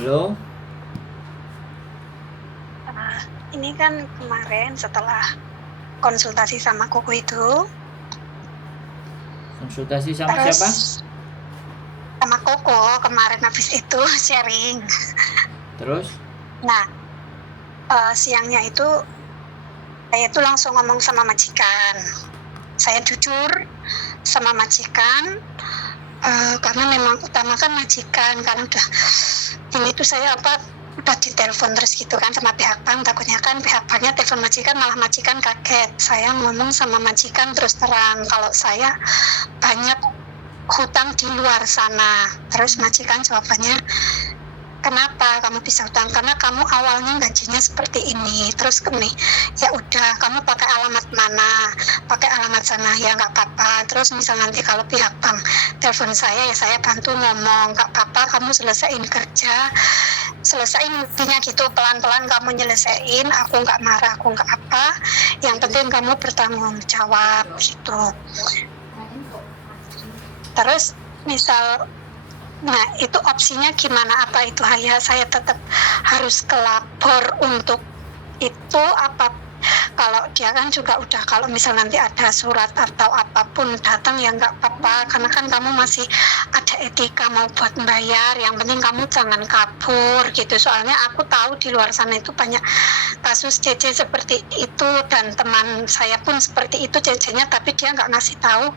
Halo? Nah, ini kan kemarin setelah konsultasi sama Koko itu, Konsultasi sama terus siapa? sama Koko kemarin habis itu sharing. Terus? Nah, siangnya itu saya tuh langsung ngomong sama majikan. Saya jujur sama majikan, karena memang utamakan majikan karena ini tuh saya udah ditelepon terus gitu kan sama pihak bank, takutnya kan pihak banknya telepon majikan malah majikan kaget. Saya ngomong sama majikan terus terang kalau saya banyak hutang di luar sana. Terus majikan jawabannya, kenapa kamu bisa hutang? Karena kamu awalnya gajinya seperti ini. Terus nih, ya udah kamu pakai alamat mana? Pakai alamat sana, ya nggak apa-apa. Terus misal nanti kalau pihak bank telepon saya, ya saya bantu ngomong, nggak apa-apa, kamu selesaiin kerja, selesaiin intinya gitu, pelan-pelan kamu nyelesain, aku nggak marah, aku nggak apa, yang penting kamu bertanggung jawab gitu. Terus misal, nah itu opsinya gimana, apa itu saya tetap harus kelapor untuk itu apa? Kalau dia kan juga udah, kalau misal nanti ada surat atau apapun datang ya nggak apa-apa, karena kan kamu masih ada etika mau buat bayar, yang penting kamu jangan kabur gitu. Soalnya aku tahu di luar sana itu banyak kasus CC seperti itu, dan teman saya pun seperti itu CC-nya, tapi dia nggak ngasih tahu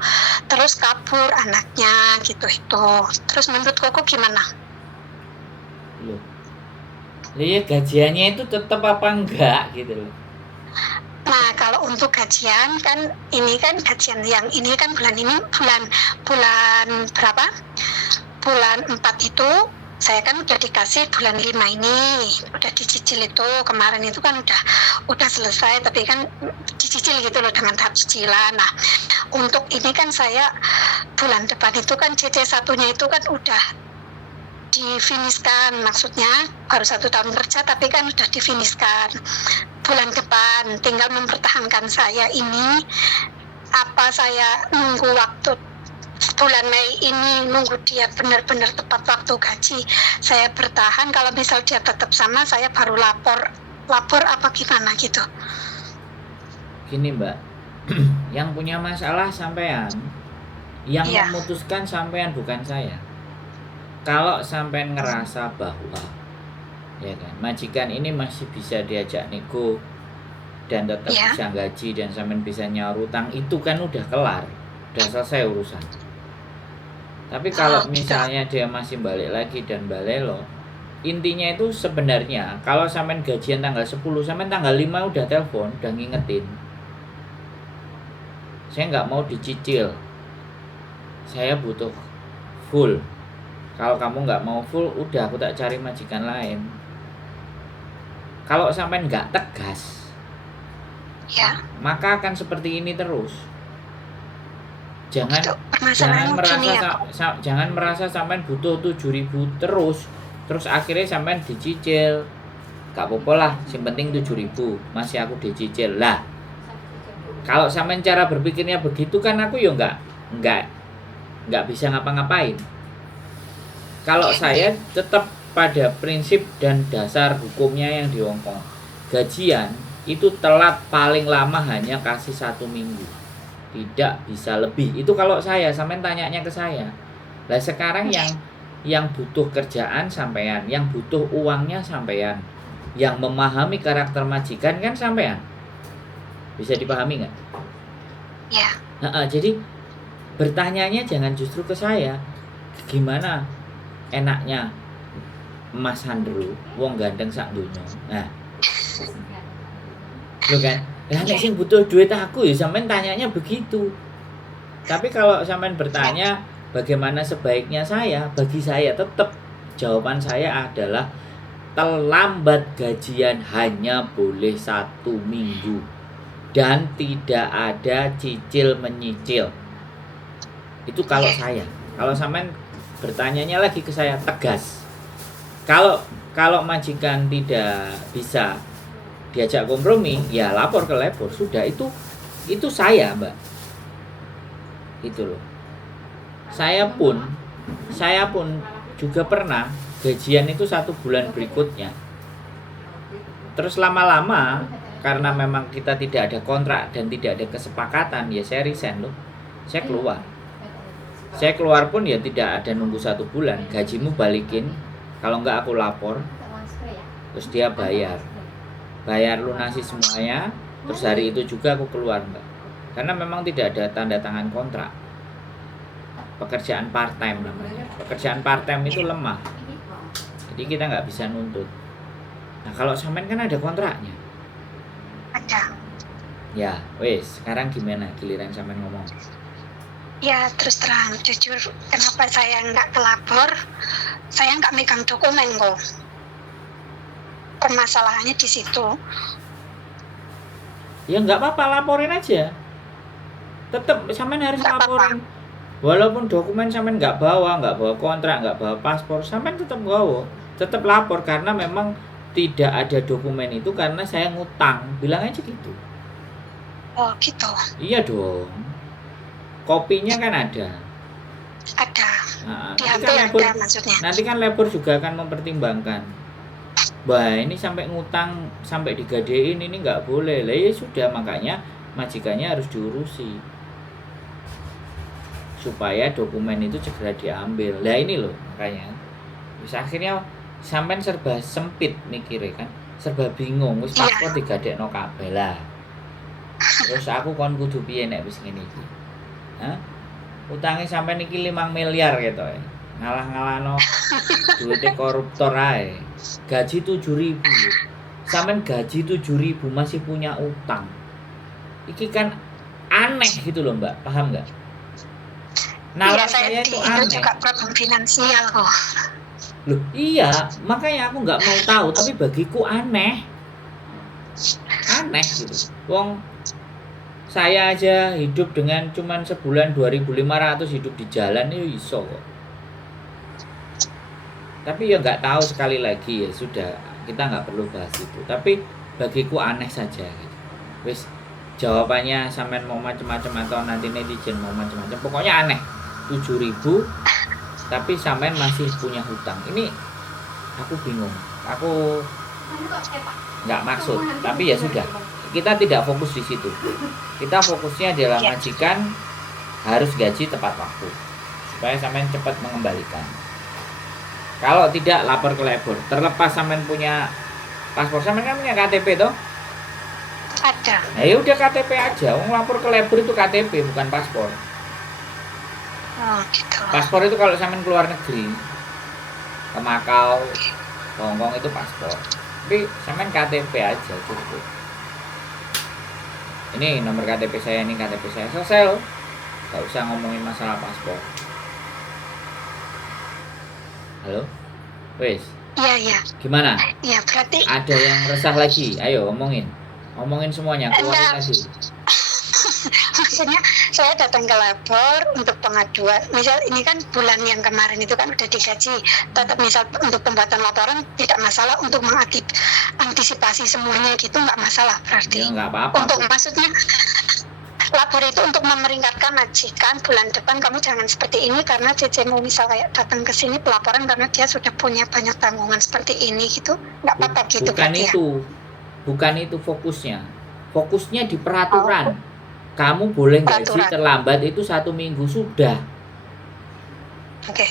terus kabur anaknya gitu itu. Terus menurut Koko gimana? Loh. Iya, gajiannya itu tetap apa enggak gitu loh. Nah, kalau untuk gajian kan ini kan gajian yang ini kan bulan ini bulan berapa? Bulan 4 itu saya kan udah dikasih bulan 5 ini, udah dicicil itu. Kemarin itu kan udah selesai, tapi kan dicicil gitu loh dengan tahap cicilan. Nah, untuk ini kan saya bulan depan itu kan CC satunya itu kan udah difiniskan, maksudnya baru 1 tahun kerja tapi kan udah difiniskan. Bulan depan tinggal mempertahankan saya ini, apa saya nunggu waktu bulan Mei ini, nunggu dia benar-benar tepat waktu gaji, saya bertahan. Kalau misal dia tetap sama, saya baru lapor apa gimana gitu. Gini Mbak, yang punya masalah sampean, yang Iya. memutuskan sampean bukan saya. Kalau sampean ngerasa bahwa ya kan, majikan ini masih bisa diajak nego dan tetap Iya. bisa gaji dan sampean bisa nyaur utang, itu kan udah kelar, udah selesai urusan. Tapi kalau Gitu. misalnya dia masih balik lagi dan balelo, intinya itu sebenarnya kalau sampean gajian tanggal 10, sampean tanggal 5 udah telepon, udah ngingetin. Saya nggak mau dicicil. Saya butuh full. Kalau kamu nggak mau full, udah aku tak cari majikan lain. Kalau sampean nggak tegas, Ya. maka akan seperti ini terus. Jangan Gitu. jangan Permasalahannya gini ya, merasa jangan merasa sampean butuh 7.000 terus akhirnya sampean dicicil. Gak apa-apa lah, yang penting 7.000 masih aku dicicil lah. Kalau sampean cara berpikirnya begitu kan aku ya nggak bisa ngapa-ngapain. Kalau saya tetap pada prinsip dan dasar hukumnya yang di Hongkong, gajian itu telat paling lama hanya kasih 1 minggu, tidak bisa lebih. Itu kalau saya, sampean tanyanya ke saya. Lah sekarang yang butuh kerjaan sampean, yang butuh uangnya sampean, yang memahami karakter majikan kan sampean. Bisa dipahami nggak? ya. Jadi bertanyanya jangan justru ke saya. Gimana enaknya Mas Handro, wong ganteng sak donya. Nah, lo kan, lah nek sing butuh duit aku ya sampean tanyanya begitu. Tapi kalau sampean bertanya bagaimana sebaiknya saya, bagi saya tetap jawaban saya adalah terlambat gajian hanya boleh 1 minggu dan tidak ada cicil menyicil. Itu kalau saya. Kalau sampean bertanyanya lagi ke saya tegas. Kalau majikan tidak bisa diajak kompromi, ya lapor ke lapor. Sudah, itu saya, Mbak. Itu loh. Saya pun juga pernah gajian itu 1 bulan berikutnya. Terus lama-lama karena memang kita tidak ada kontrak dan tidak ada kesepakatan, ya saya resign loh. Saya keluar. Saya keluar pun ya tidak ada nunggu 1 bulan. Gajimu balikin, kalau enggak aku lapor. Terus dia bayar lunasi semuanya. Terus hari itu juga aku keluar, Mbak. Karena memang tidak ada tanda tangan kontrak. Pekerjaan part time namanya. Pekerjaan part time itu lemah. Jadi kita nggak bisa nuntut. Nah kalau sampean kan ada kontraknya. Ada. Ya, wes. Sekarang gimana giliran sampean ngomong? Ya terus terang jujur, kenapa saya nggak kelapor? Saya nggak megang dokumen kok. Permasalahannya di situ. Ya nggak apa-apa, laporin aja. Tetap sampean harus Nggak laporin. Walaupun dokumen sampean nggak bawa kontrak, nggak bawa paspor, sampean tetap bawa, tetap lapor karena memang tidak ada dokumen itu karena saya ngutang, bilang aja gitu. Oh gitu. Iya dong. Kopinya kan ada. Ada. Nah, Di nanti HP kan labor, ada maksudnya. nanti kan labor juga akan mempertimbangkan. Wah ini sampai ngutang, sampai digadein, ini nggak boleh. Lah ya sudah, makanya majikannya harus diurusi supaya dokumen itu segera diambil. Lah ini loh makanya. Terus akhirnya sampean serba sempit mikirnya kan, serba bingung. Wis paspor digadekno kabeh lah. Terus aku kon kudu piye nek wis ngene iki? Hah? Utange sampean iki 5 miliar gitu ya. Ngalah-ngalahno duitnya koruptor ae. Gaji 7.000. Sampean gaji 7.000 masih punya utang. Iki kan aneh gitu loh, Mbak. Paham nggak? Nalar saya itu aneh. Juga problem finansial kok. Loh, iya, makanya aku nggak mau tahu, tapi bagiku aneh. Aneh gitu. Wong saya aja hidup dengan cuman sebulan 2.500 hidup di jalan itu iso kok. Tapi ya nggak tahu, sekali lagi ya sudah, kita nggak perlu bahas itu. Tapi bagiku aneh saja gitu. Wis jawabannya sampean mau macam-macam atau nanti netizen mau macam-macam, pokoknya aneh. 7.000 tapi sampean masih punya hutang. Ini aku bingung. Aku nggak maksud, tapi ya sudah. Kita tidak fokus di situ. Kita fokusnya adalah majikan harus gaji tepat waktu supaya sampean cepat mengembalikan. Kalau tidak, lapor ke labor. Terlepas sampean punya paspor, sampean kan punya KTP toh? Ada. Nah, ya udah KTP aja. Wong lapor ke labor itu KTP bukan paspor. Oh gitu. Paspor itu kalau sampean keluar negeri, ke Makau, Hong Kong itu paspor. Tapi sampean KTP aja cukup. Ini nomor KTP saya, ini KTP saya, selesai loh. Gak usah ngomongin masalah paspor. Halo? Wes. Iya. Gimana? Iya, berarti ada yang resah lagi? Ayo omongin. Omongin semuanya, keluarin lagi. Maksudnya saya datang ke labor untuk pengaduan. Misal ini kan bulan yang kemarin itu kan udah digaji. Tetap misal untuk pembuatan laporan tidak masalah, untuk mengantisipasi semuanya gitu nggak masalah berarti. Ya nggak apa-apa. Untuk maksudnya lapor itu untuk memeringatkan majikan bulan depan kamu jangan seperti ini karena CC-mu misal kayak datang ke sini pelaporan karena dia sudah punya banyak tanggungan seperti ini gitu, nggak apa-apa gitu. Bukan itu fokusnya. Fokusnya di peraturan. Kamu boleh gaji terlambat itu 1 minggu sudah. Oke.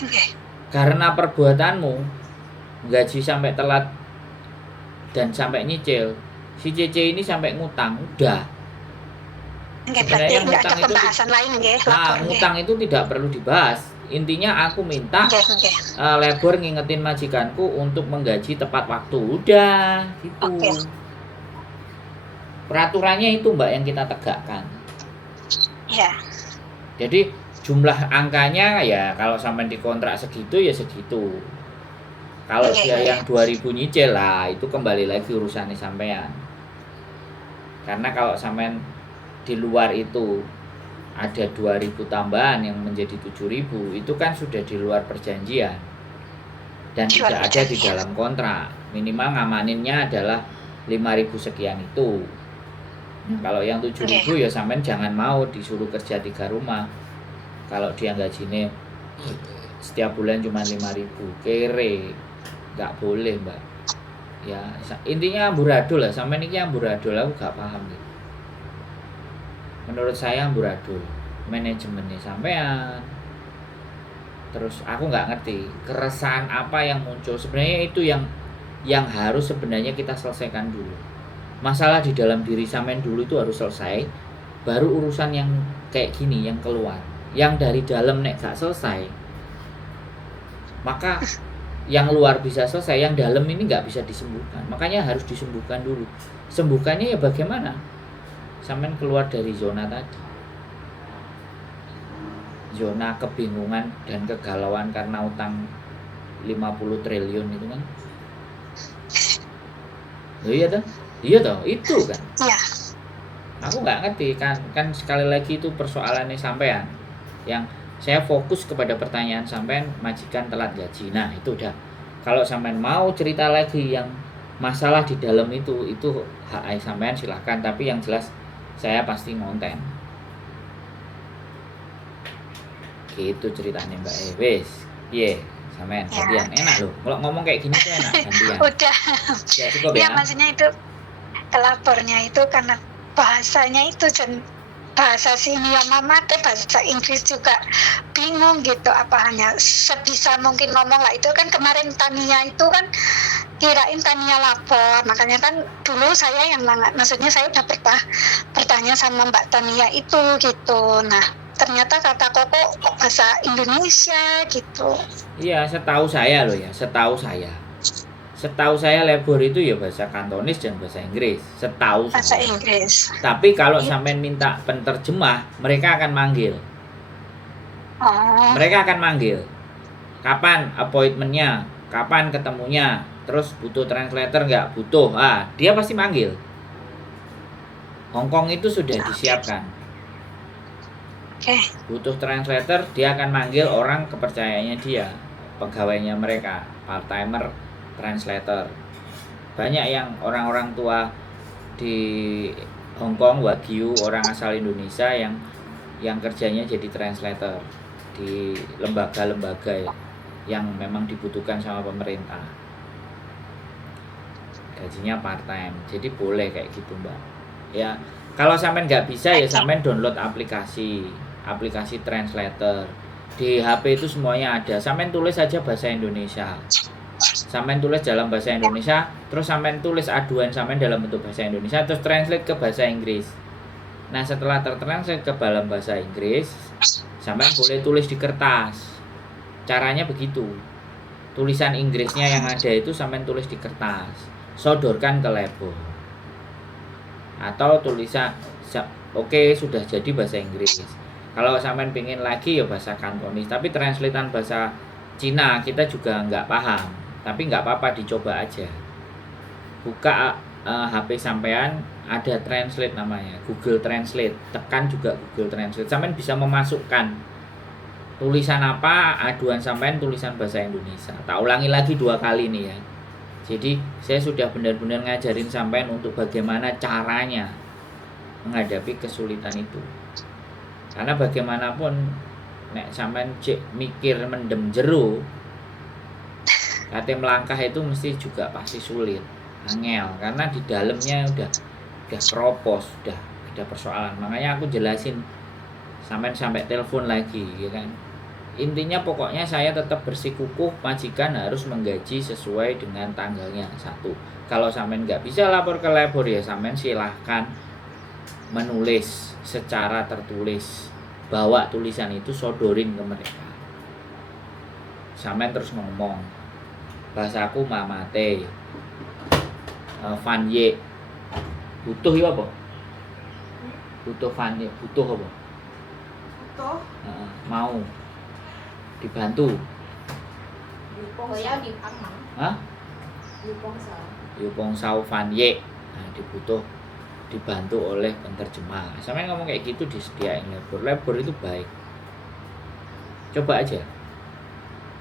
Karena perbuatanmu gaji sampai telat dan sampai nyicil, si CC ini sampai ngutang, udah. Sebenarnya ngutang itu pembahasan lain nggih. Ngutang itu tidak perlu dibahas. Intinya aku minta labor ngingetin majikanku untuk menggaji tepat waktu. Udah, gitu. Peraturannya itu Mbak yang kita tegakkan. Ya. Jadi jumlah angkanya ya kalau sampai dikontrak segitu ya segitu. Kalau dia yang 2.000 nyicil lah itu kembali lagi urusannya sampean. Karena kalau sampean di luar itu ada 2.000 tambahan yang menjadi 7.000, itu kan sudah di luar perjanjian dan tidak ada di dalam kontrak. Minimal ngamaninnya adalah 5.000 sekian itu. Kalau yang 7.000 ya sampean jangan mau disuruh kerja 3 rumah. Kalau dia gajinya setiap bulan cuma 5.000, kere, nggak boleh mbak. Ya intinya amburadul lah, sampai ini amburadul, aku gak paham gitu. Menurut saya amburadul manajemennya sampean. Terus aku nggak ngerti keresahan apa yang muncul sebenarnya, itu yang harus sebenarnya kita selesaikan dulu. Masalah di dalam diri sampean dulu itu harus selesai, baru urusan yang kayak gini yang keluar. Yang dari dalam nek gak selesai, maka yang luar bisa selesai, yang dalam ini nggak bisa disembuhkan. Makanya harus disembuhkan dulu. Sembuhkannya ya bagaimana? Sampean keluar dari zona tadi, zona kebingungan dan kegalauan karena utang 50 triliun itu kan. Iya toh? Iya toh, itu kan. Iya. Aku nggak ngerti kan sekali lagi itu persoalannya sampean. Yang saya fokus kepada pertanyaan sampean, majikan telat gaji. Nah, itu udah. Kalau sampean mau cerita lagi yang masalah di dalam itu hak sampean silahkan, tapi yang jelas saya pasti ngonten. Gitu ceritanya Mbak Ewes. Iya, sampean gantian. Enak loh. Kalau ngomong kayak gini tuh enak gantian. Udah. Ya cukup Ya ya. maksudnya itu pelapornya itu karena bahasanya itu bahasa sini yang mama bahasa Inggris juga bingung gitu, apa hanya sebisa mungkin ngomong lah. Itu kan kemarin Tania itu kan kirain Tania lapor, makanya kan dulu saya yang maksudnya saya udah bertanya sama Mbak Tania itu gitu. Nah ternyata kata Koko kok bahasa Indonesia gitu. Iya, setahu saya loh ya, setahu saya lebor itu ya bahasa Kantonis dan bahasa Inggris, setahu bahasa saya. Inggris. Tapi kalau sampean minta penterjemah, mereka akan manggil. Mereka akan manggil. Kapan appointmentnya? Kapan ketemunya? Terus butuh translator nggak? Butuh. Dia pasti manggil. Hongkong itu sudah disiapkan. Butuh translator, dia akan manggil orang kepercayaannya dia, pegawainya mereka, part timer, translator. Banyak yang orang-orang tua di Hongkong, Wagyu, orang asal Indonesia yang kerjanya jadi translator di lembaga-lembaga yang memang dibutuhkan sama pemerintah. Gajinya part time, jadi boleh kayak gitu mbak. Ya kalau sampean nggak bisa ya sampean download aplikasi translator di HP itu semuanya ada. Sampean tulis aja bahasa Indonesia. Sampean tulis dalam bahasa Indonesia, terus sampean tulis aduan sampean dalam bentuk bahasa Indonesia, terus translate ke bahasa Inggris. Nah, setelah tertranslate ke dalam bahasa Inggris, sampean boleh tulis di kertas. Caranya begitu. Tulisan Inggrisnya yang ada itu sampean tulis di kertas, sodorkan ke label. Atau tulisan oke, sudah jadi bahasa Inggris. Kalau sampean pengen lagi ya bahasa Kantonis, tapi translatean bahasa Cina kita juga nggak paham. Tapi nggak apa-apa, dicoba aja. Buka HP sampean, ada translate namanya, Google Translate. Tekan juga Google Translate. Sampean bisa memasukkan tulisan apa, aduan sampean tulisan bahasa Indonesia. Tak ulangi lagi 2 kali nih ya. Jadi saya sudah benar-benar ngajarin sampean untuk bagaimana caranya menghadapi kesulitan itu. Karena bagaimanapun nek sampean cek mikir mendem jero, kate melangkah itu mesti juga pasti sulit, angel, karena di dalamnya udah keropos, udah ada persoalan. Makanya aku jelasin sampai telepon lagi ya kan. Intinya pokoknya saya tetap bersikukuh, majikan harus menggaji sesuai dengan tanggalnya. 1. Kalau sampean nggak bisa lapor ke labor ya sampean silahkan menulis secara tertulis, bawa tulisan itu sodorin ke mereka. Sampean terus ngomong, bahasaku mamate, Van Ye, butuh ya apa? Butuh Van Ye, butuh apa? Butuh. Mau dibantu. Yupongsa dipang. Hah? Yupongsa Van Ye. Nah, dibantu oleh penterjemah. Sampai ngomong kayak gitu disediain labor. Labor itu baik. Coba aja.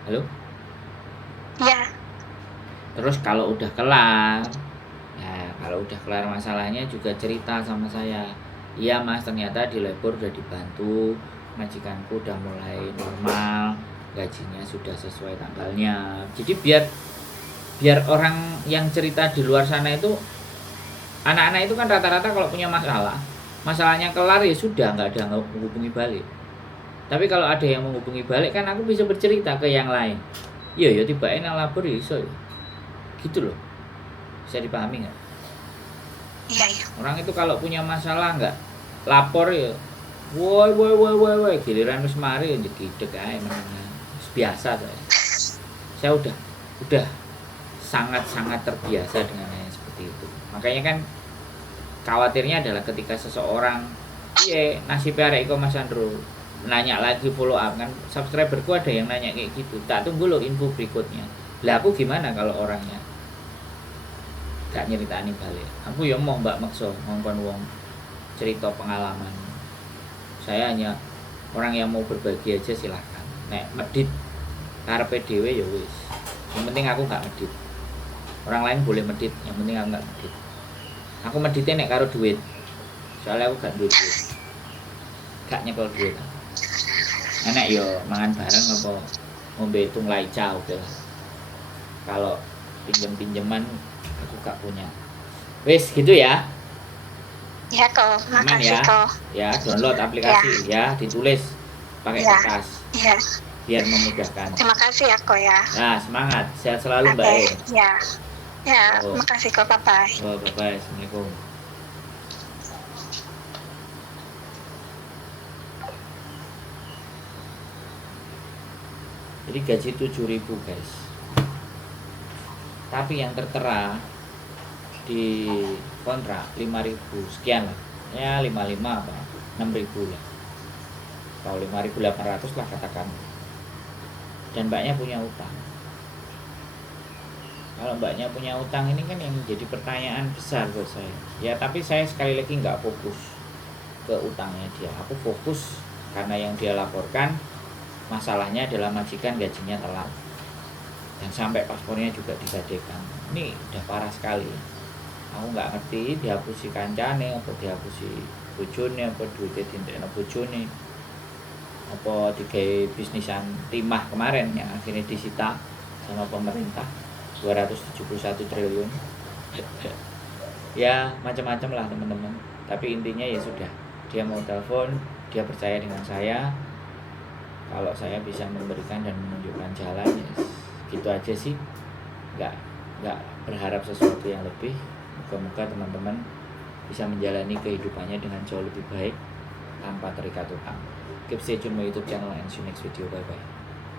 Halo? Ya. Terus kalau udah kelar, masalahnya juga cerita sama saya. Iya mas, ternyata di labor udah dibantu, majikanku udah mulai normal, gajinya sudah sesuai tanggalnya. Jadi biar orang yang cerita di luar sana itu, anak-anak itu kan rata-rata kalau punya masalahnya kelar ya sudah, nggak ada menghubungi balik. Tapi kalau ada yang menghubungi balik kan aku bisa bercerita ke yang lain. Iya ya tiba-tiba nang labor ya iso ya. Gitu loh. Bisa dipahami nggak? Iya, iya. Orang itu kalau punya masalah nggak lapor ya, woi, giliran wis mari ya jedideg ae menengan. Biasa saya udah sangat terbiasa dengan yang seperti itu. Makanya kan khawatirnya adalah ketika seseorang nasib arek iku Mas Andro nanya lagi follow up kan, subscriberku ada yang nanya kayak gitu, tak tunggu lo info berikutnya. Lah aku gimana kalau orangnya gak nyeritani balik? Aku ya mau mbak makso ngongkon wong cerita pengalaman. Saya hanya orang yang mau berbagi aja, silahkan. Nek medit karepe dhewe ya wis. Yang penting aku gak medit. Orang lain boleh medit, yang penting aku gak medit. Aku meditnya nek karo duit. Soalnya aku gak duit. Gak nyekel duit. Enak yo mangan bareng apa ngombe tunglai ca oke lah. Kalau pinjem-pinjeman aku gak punya. Wis gitu ya. Ya kok, Aman makasih ya. kok. Ya, download aplikasi ya, ditulis pakai Ya. kertas Ya, biar memudahkan. terima kasih ya kok ya. Nah, semangat. Sehat selalu Mbak Oke, E. ya. Ya, Oh. makasih kok, bye-bye. Oh, bye-bye. Assalamualaikum. Jadi gaji 7.000 guys. Tapi yang tertera di kontrak 5.000 sekian lah. Ya 55 apa 6.000 lah. Atau 5.800 lah katakan. Dan mbaknya punya utang. Kalau mbaknya punya utang ini kan yang menjadi pertanyaan besar buat saya. Ya tapi saya sekali lagi nggak fokus ke utangnya dia. Aku fokus karena yang dia laporkan masalahnya adalah majikan gajinya telat. Dan sampai paspornya juga digadekan. Ini udah parah sekali. Aku nggak ngerti dihapusi kancane, apa dihapusi bojone, apa duitnya dintekno bojone, apa digawe bisnisan timah kemarin yang akhirnya disita sama pemerintah 271 triliun. Ya macam-macam lah teman-teman. Tapi intinya ya sudah, dia mau telepon, dia percaya dengan saya. Kalau saya bisa memberikan dan menunjukkan jalan ya gitu aja sih. Nggak berharap sesuatu yang lebih. Moga-moga teman-teman bisa menjalani kehidupannya dengan jauh lebih baik tanpa terikat utang. Keep stay tune my YouTube channel and see you next video. Bye bye.